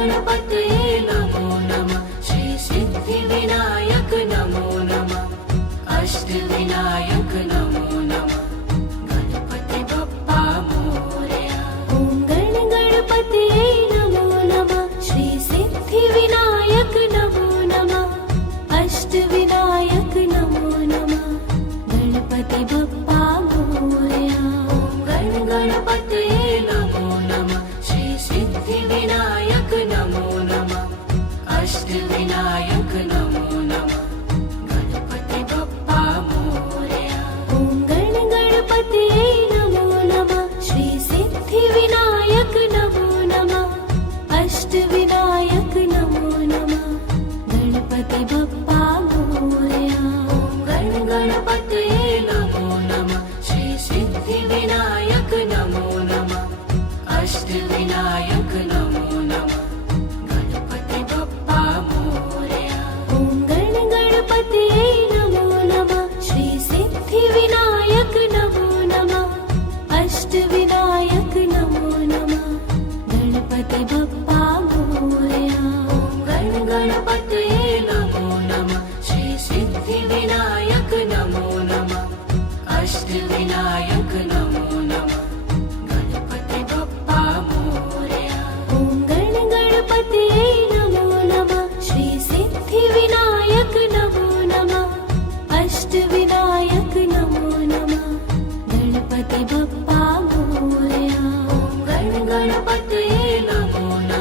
गणपतये नमो नमः। श्री सिद्धिविनायक नमो नमः। अष्टविनायक नमो नमः। गणपति बप्पा मोरया। ॐ गणपतये नमो नमः। श्री सिद्धिविनायक नमो नमः। अष्टविनायक नमो नमः। गणपति बप्पा मोरया। ॐ गणपतये नमो नमः। श्री सिद्धिविनायक नमो नमः। अष्टविनायक नमो नमः। गणपति बप्पा मोरया। ॐ गणपतये नमो नमः। श्री सिद्धिविनायक नमो नमः। अष्टविनायक नमो नमः। गणपति बप्पा मोरया। ॐ गणपतये नमो नमः। श्री सिद्धिविनायक नमो नमः। अष्टविनायक नमो नमः। गणपति बप्पा मोरया। ॐ गणपतये नमो नमः। श्री सिद्धिविनायक नमो नमः। अष्टविनायक नमो नमः। गणपति बप्पा मोरया। ॐ गणपतये नमो नमः। श्री सिद्धिविनायक नमो नमः। अष्टविनायक नमो नमः। गणपति बप्पा मोरया। ॐ गणपतये नमो नमः। श्री सिद्धिविनायक नमो नमः। अष्टविनायक नमो नमः। गणपति बप्पा मोरया। ॐ गणपतये नमो नमः।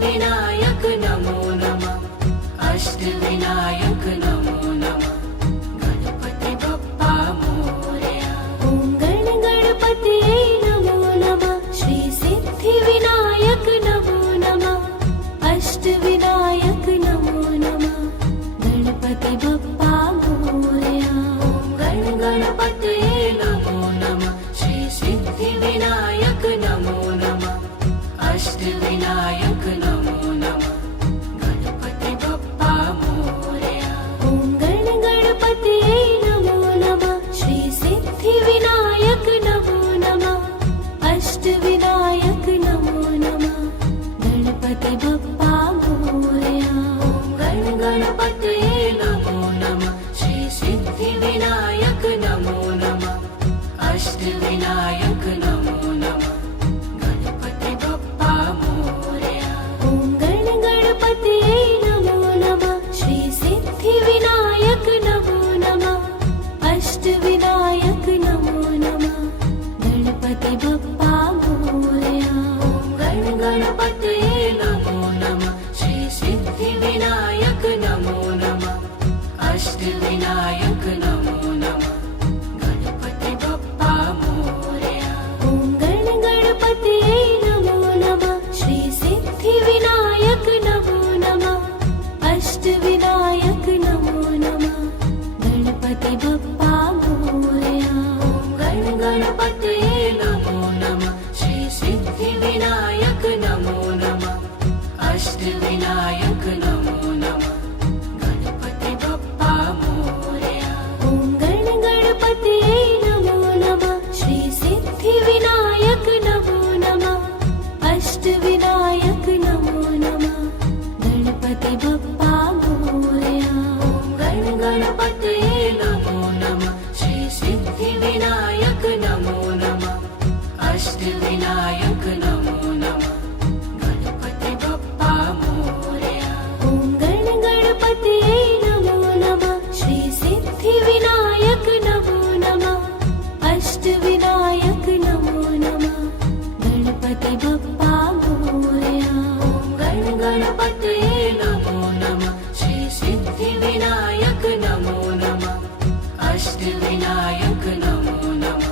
सिद्धिविनायक नमो नमः अष्टविनायक नमो नमः गणपति बप्पा मोरया ॐ गण गणपतये नमो नमः श्री सिद्धिविनायक नमो नमः अष्टविनायक नमो नमः गणपति बप्पा मोरया गण गणपतये नमो नमः श्री सिद्धिविनायक नमो नमः अष्टविनायक नमो नमः गणपति बप्पा मोरया ॐ गण गणपतये नमो नमः श्री सिद्धिविनायक नमो नमः अष्टविनायक नमो नमः गणपति बप्पा मोरया गण गणपतये नमो नमः श्री सिद्धिविनायक नमो नमः अष्टविनायक नमो नमः गणपति बप्पा मोरया ॐ गण गणपतये नमो नमः श्री सिद्धिविनायक नमो नमः अष्टविनायक नमो नमः गणपति बप्पा मोरया गण गणपतये नमो नमः श्री सिद्धिविनायक नमो नमः अष्टविनायक नमो नमः गणपति बप्पा मोरया ॐ गण गणपतये नमो नमः श्री सिद्धिविनायक नमो नमः अष्टविनायक नमो नमः गणपति बप्पा मोरया गण गणपतये नमो नमः श्री सिद्धिविनायक नमो नमः अष्टविनायक नमो नमः गणपति बप्पा मोरया ॐ गण गणपतये नमो नमः श्री सिद्धिविनायक नमो नमः अष्टविनायक नमो नमः गणपति बप्पा मोरया गण गणपतये नमो नमः श्री सिद्धिविनायक नमो नमः अष्टविनायक नमो नमः गणपति बप्पा मोरया ॐ गण गणपतये नमो नमः श्री सिद्धिविनायक नमो नमः अष्टविनायक नमो नमः गणपति बप्पा मोरया गण गणपतये नमो नमः श्री सिद्धिविनायक नमो नमः अष्टविनायक नमो नमः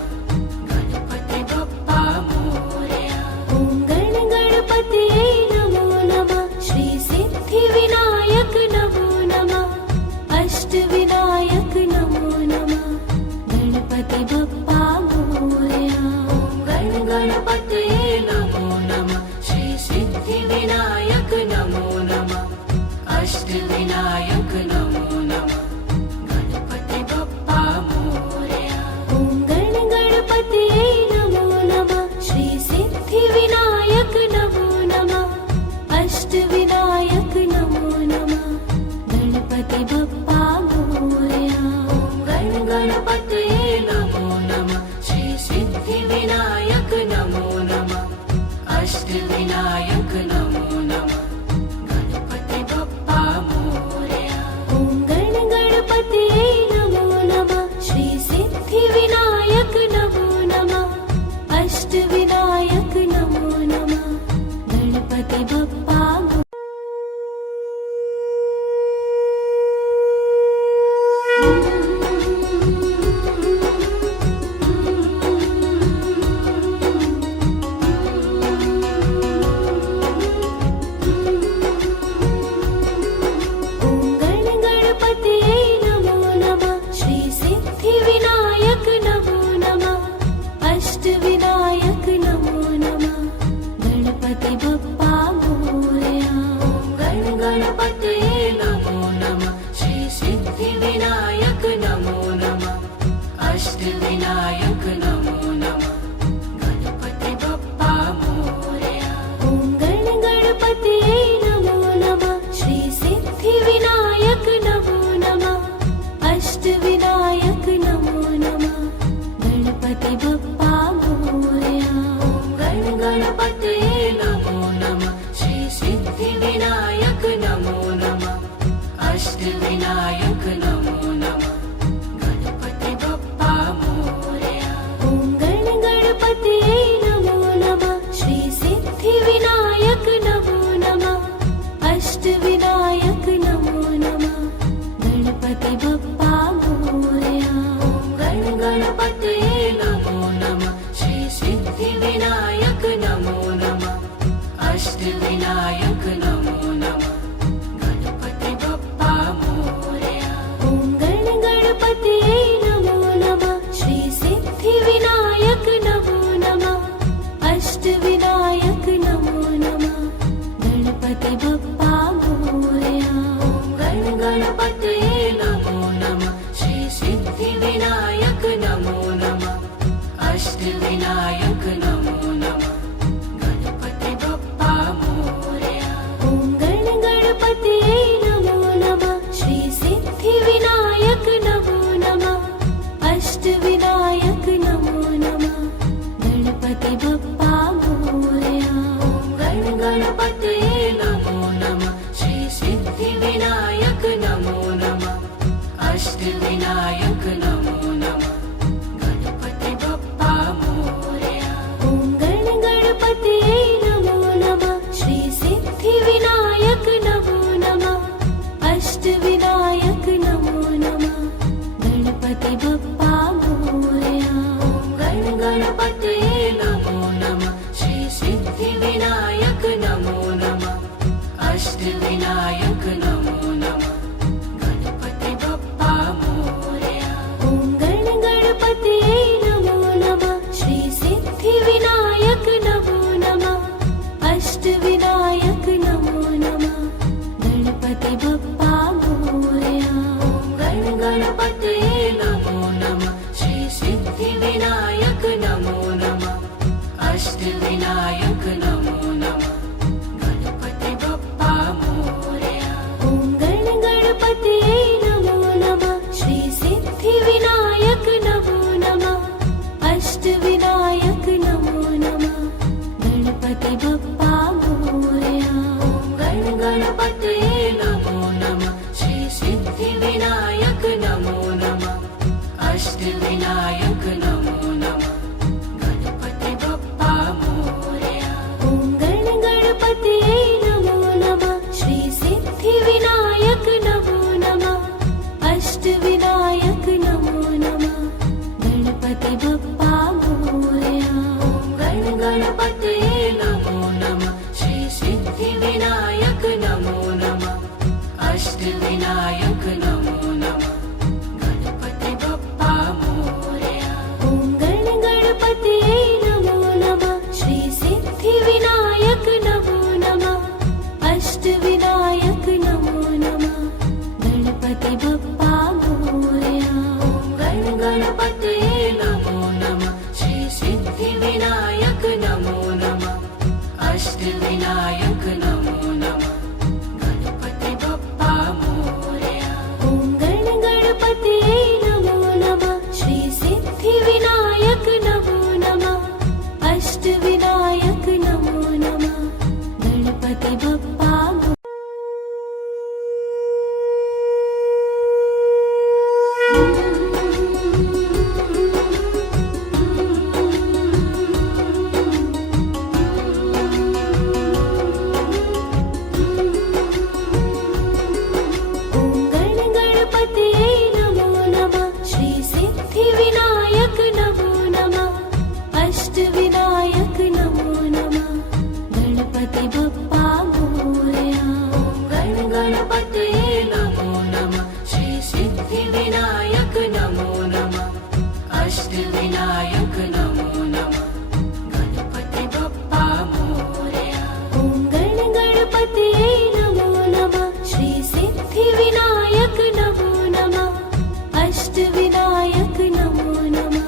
गणपति बप्पा मोरया ॐ गण गणपतये नमो नमः श्री सिद्धिविनायक नमो नमः अष्टविनायक नमो नमः गणपति बप्पा मोरया गण गणपतये नमो नमः श्री सिद्धिविनायक नमो नमः अष्टविनायक नमो नमः गणपति बप्पा मोरया ॐ गण गणपतये नमो नमः श्री सिद्धिविनायक नमो नमः अष्टविनायक नमो नमः गणपति बप्पा मोरया गण गणपतये नमो नमः श्री सिद्धिविनायक नमो नमः अष्टविनायक नमो नमः गणपति बप्पा मोरया ॐ गण गणपतये नमो नमः श्री सिद्धिविनायक नमो नमः अष्टविनायक नमो नमः गणपति बप्पा ॐ गण गणपतये नमो नमः श्री सिद्धिविनायक नमो नमः अष्टविनायक नमो नमः गणपति बप्पा मोरया गण गणपतये नमो नमः श्री सिद्धिविनायक नमो नमः अष्टविनायक नमो नमः गणपति बप्पा मोरया ॐ गण गणपतये नमो नमः श्री सिद्धिविनायक नमो नमः अष्टविनायक नमो नमः गणपति बप्पा मोरया गण गणपतये नमो नमः श्री सिद्धिविनायक नमो नमः अष्टविनायक नमो नमः गणपति बप्पा मोरया ॐ गण गणपतये नमो नमः श्री सिद्धिविनायक नमो नमः गणपति बप्पा मोरया। ॐ गणपतये नमो नमः। श्री सिद्धिविनायक नमो नमः। अष्टविनायक नमो नमः। गणपति बप्पा मोरया। ॐ गणपतये नमो नमः। श्री सिद्धिविनायक नमो नमः। अष्टविनायक नमो नमः। गणपति बप्पा मोरया। ॐ गणपतये नमो नमः। श्री सिद्धिविनायक नमो नमः। अष्टविनायक नमो नमः। गणपति बप्पा मोरया। ॐ गणपतये नमो नमः। श्री सिद्धिविनायक नमो नमः। अष्टविनायक नमो नमः। गणपति बप्पा मोरया। ॐ गणपतये नमो नमः। श्री सिद्धिविनायक नमो नमः। अष्टविनायक नमो नमः। गणपति बप्पा मोरया। ॐ गणपतये नमो नमः। श्री सिद्धिविनायक नमो नमः। अष्टविनायक नमो नमः। गणपति बप्पा मोरया। ॐ गणपतये नमो नमः। श्री सिद्धिविनायक नमो नमः। अष्टविनायक नमो नमः। गणपति बप्पा मोरया। ॐ गणपतये नमो नमः। श्री सिद्धिविनायक नमो नमः। अष्टविनायक नमो नमः। गणपति बप्पा मोरया। ॐ गणपतये नमो नमः। श्री सिद्धिविनायक नमो नमः। अष्टविनायक नमो नमः। गणपति बप्पा मोरया। ॐ गणपतये नमो नमः। श्री सिद्धिविनायक नमो नमः। अष्टविनायक नमो नमः। गणपति बप्पा मोरया। ॐ गणपतये नमो नमः। श्री सिद्धिविनायक नमो नमः। अष्टविनायक नमो नमः। गणपति बप्पा मोरया। ॐ गणपतये नमो नमः। श्री सिद्धिविनायक नमो नमः। अष्टविनायक नमो नमः। गणपति बप्पा मोरया। ॐ गणपतये नमो नमः। श्री सिद्धिविनायक नमो नमः। अष्टविनायक नमो नमः। गणपति बप्पा मोरया। ॐ गणपतये नमो नमः। श्री सिद्धिविनायक नमो नमः। अष्टविनायक नमो नमः। गणपति बप्पा ॐ गणपतये नमो नमः। श्री सिद्धिविनायक नमो नमः। अष्टविनायक नमो नमः। गणपति बप्पा मोरया। ॐ गणपतये नमो नमः। श्री सिद्धिविनायक नमो नमः। अष्टविनायक नमो नमः। गणपति बप्पा मोरया। ॐ गणपतये नमो नमः। श्री सिद्धिविनायक नमो नमः। अष्टविनायक नमो नमः।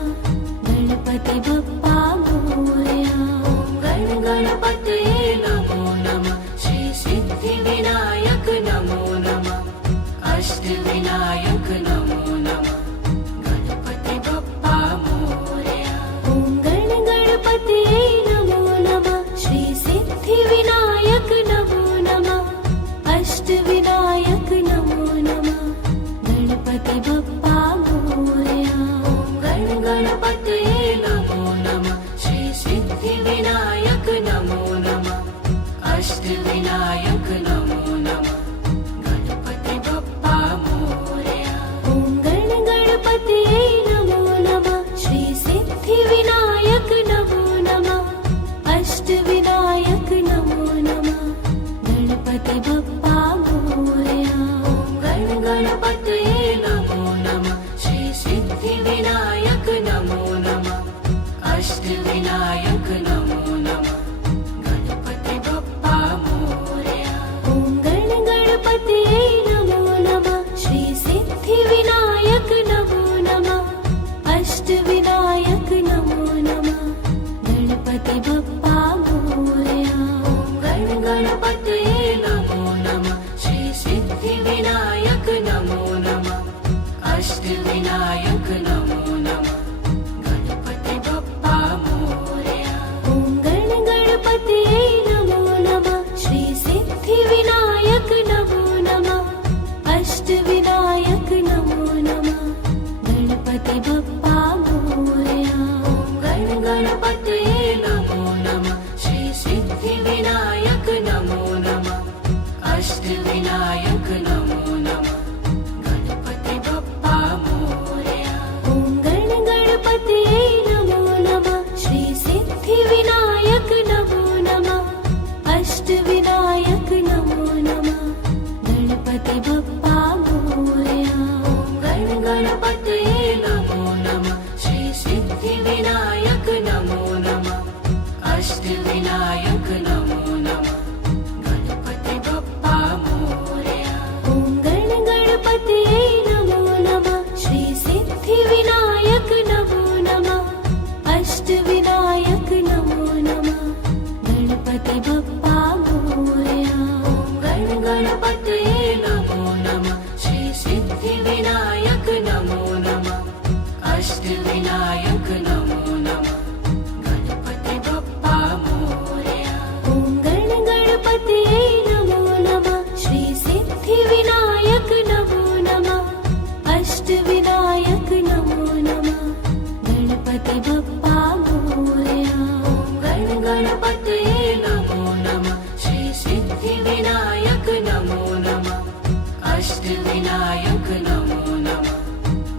गणपति बप्पा मोरया। ॐ गणपतये नमो नमः। श्री सिद्धिविनायक नमो नमः। अष्टविनायक नमो नमः। गणपति बप्पा मोरया। ॐ गणपतये नमो नमः। श्री सिद्धिविनायक नमो नमः। अष्टविनायक नमो नमः। गणपति बप्पा मोरया। ॐ गणपतये नमो नमः। श्री सिद्धिविनायक नमो नमः। अष्टविनायक नमो नमः। गणपति बप्पा मोरया। ॐ गणपतये नमो नमः। श्री सिद्धिविनायक नमो नमः। अष्टविनायक नमो नमः। गणपति बप्पा मोरया। ॐ गणपतये नमो नमः। श्री सिद्धिविनायक नमो नमः। अष्टविनायक नमो नमः। गणपति बप्पा मोरया। अष्टविनायक नमो नमः गणपति बप्पा मोरया। ॐ गणपतये नमो नमः श्री सिद्धिविनायक नमो नमः अष्टविनायक नमो नमः गणपति बप्पा मोरया। ॐ गणपतये नमो नमः श्री सिद्धिविनायक नमो नमः अष्टविनायक नमो नमः गणपति बप्पा मोरया। ॐ गणपतये नमो नमः श्री सिद्धिविनायक नमो नमः अष्टविनायक नमो नमः गणपति बप्पा मोरया। ॐ गणपतये नमो नमः श्री सिद्धिविनायक नमो नमः अष्टविनायक नमो नमः गणपति बप्पा मोरया। ॐ गणपतये नमो नमः श्री सिद्धिविनायक नमो नमः अष्टविनायक नमो नमः गणपति बप्पा मोरया। ॐ गणपतये नमो नमः श्री सिद्धिविनायक नमो नमः अष्टविनायक नमो नमः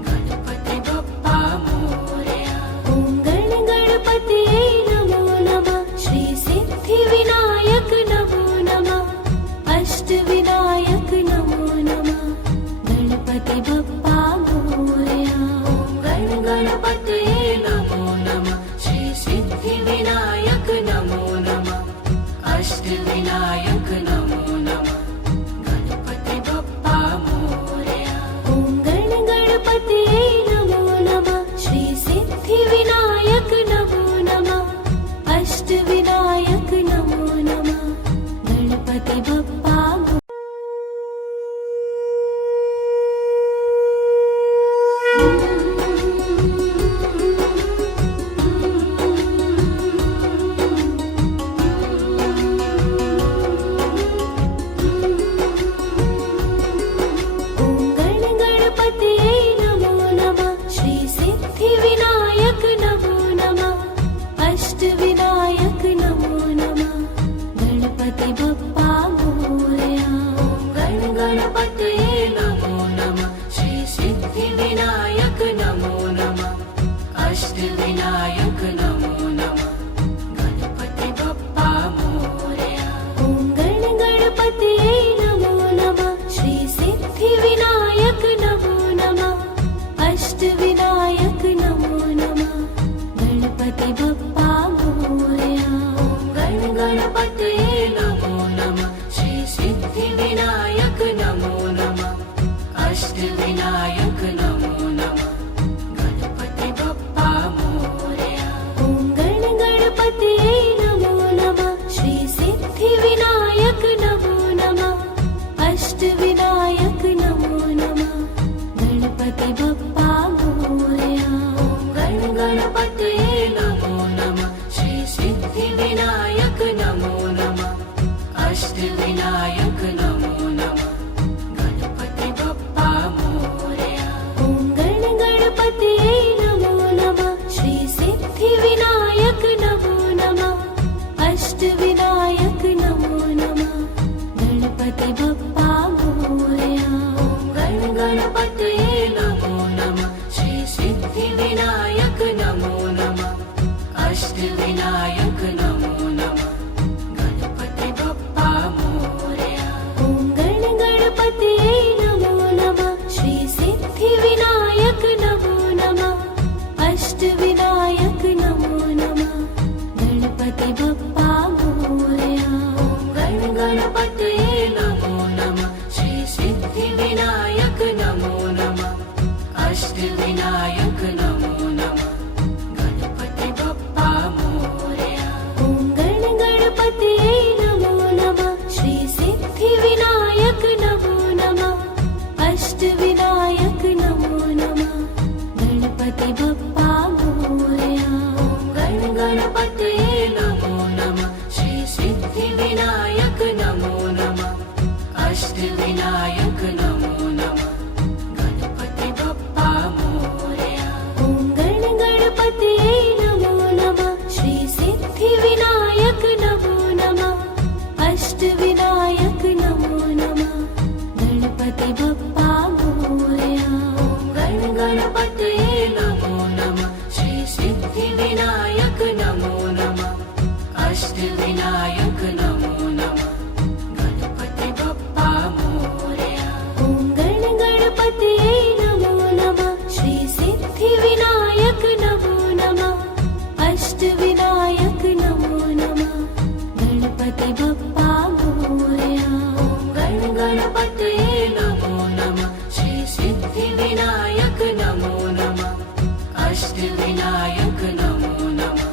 गणपति बप्पा मोरया। ॐ गणपतये नमो नमः श्री सिद्धिविनायक नमो नमः अष्टविनायक नमो नमः गणपति बप्पा मोरया। ॐ गणपतये नमो नमः श्री सिद्धिविनायक नमो नमः अष्टविनायक नमो नमः गणपति बप्पा मोरया। ॐ गणपतये नमो नमः श्री सिद्धिविनायक नमो नमः अष्टविनायक नमो नमः गणपति बप्पा ॐ गणपतये नमो नमः श्री सिद्धिविनायक नमो नमः अष्टविनायक नमो नमः गणपति बप्पा मोरया। ॐ गणपतये नमो नमः श्री सिद्धिविनायक नमो नमः अष्टविनायक नमो नमः गणपति बप्पा मोरया। ॐ गणपतये नमो नमः श्री सिद्धिविनायक नमो नमः अष्टविनायक नमो नमः गणपति बप्पा मोरया। ॐ गणपतये नमो नमः श्री सिद्धिविनायक नमो नमः अष्टविनायक नमो नमः गणपति बप्पा मोरया। ॐ गणपतये नमो नमः श्री सिद्धिविनायक नमो नमः अष्टविनायक नमो नमः गणपति बप्पा मोरया। ॐ गणपतये नमो नमः श्री सिद्धिविनायक नमो नमः अष्टविनायक नमो नमः गणपति बप्पा मोरया। ॐ गणपतये नमो नमः श्री सिद्धिविनायक नमो नमः अष्टविनायक नमो नमः गणपति बप्पा मोरया। ॐ गणपतये नमो नमः श्री सिद्धिविनायक नमो नमः अष्टविनायक नमो नमः गणपति बप्पा मोरया। ॐ गणपतये नमो नमः श्री सिद्धिविनायक नमो नमः अष्टविनायक नमो नमः गणपति बप्पा मोरया। ॐ गणपतये नमो नमः श्री सिद्धिविनायक नमो नमः अष्टविनायक नमो नमः गणपति बप्पा मोरया। ॐ गणपतये नमो नमः श्री सिद्धिविनायक नमो नमः अष्टविनायक नमो नमः गणपति बप्पा मोरया। ॐ गणपतये नमो नमः श्री सिद्धिविनायक नमो नमः अष्टविनायक नमो नमः गणपति बप्पा मोरया। ॐ गणपतये नमो नमः श्री सिद्धिविनायक नमो नमः अष्टविनायक नमो नमः गणपतये नमो नमः श्री सिद्धिविनायक नमो नमः अष्टविनायक नमो नमः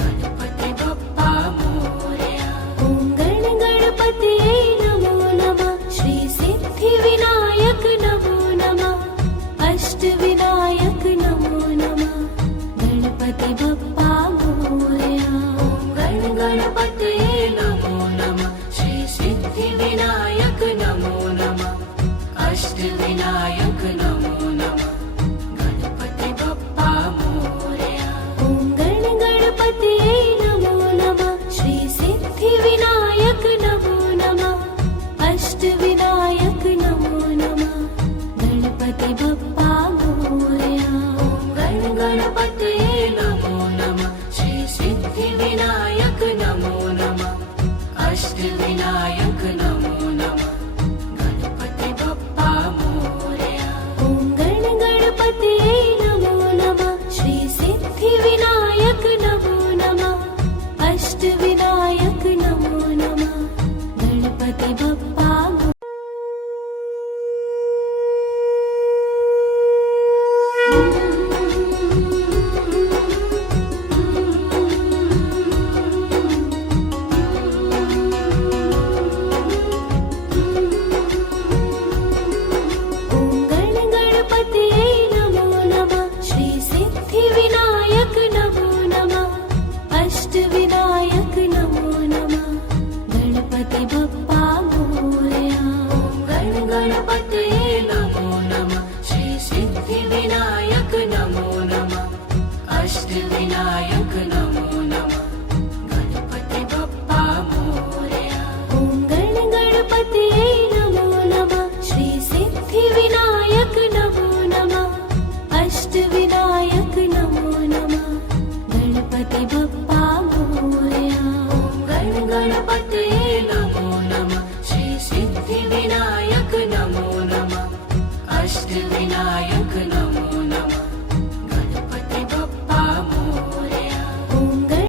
गणपति बप्पा मोरया ॐ गणपतये नमो नमः श्री सिद्धिविनायक नमो नमः अष्टविनायक नमो नमः गणपति बप्पा मोरया ॐ गणपतये नमो नमः श्री सिद्धिविनायक नमो नमः अष्टविनायक नमो नमः गणपति बप्पा मोरया ॐ गणपतये नमो नमः श्री सिद्धिविनायक नमो नमः अष्टविनायक नमो नमः गणपति बप्पा मोरया ॐ गणपतये नमो नमः श्री सिद्धिविनायक नमो नमः अष्टविनायक नमो नमः गणपति बप्पा मोरया ॐ गणपतये नमो नमः श्री सिद्धिविनायक नमो नमः अष्टविनायक नमो नमः गणपति बप्पा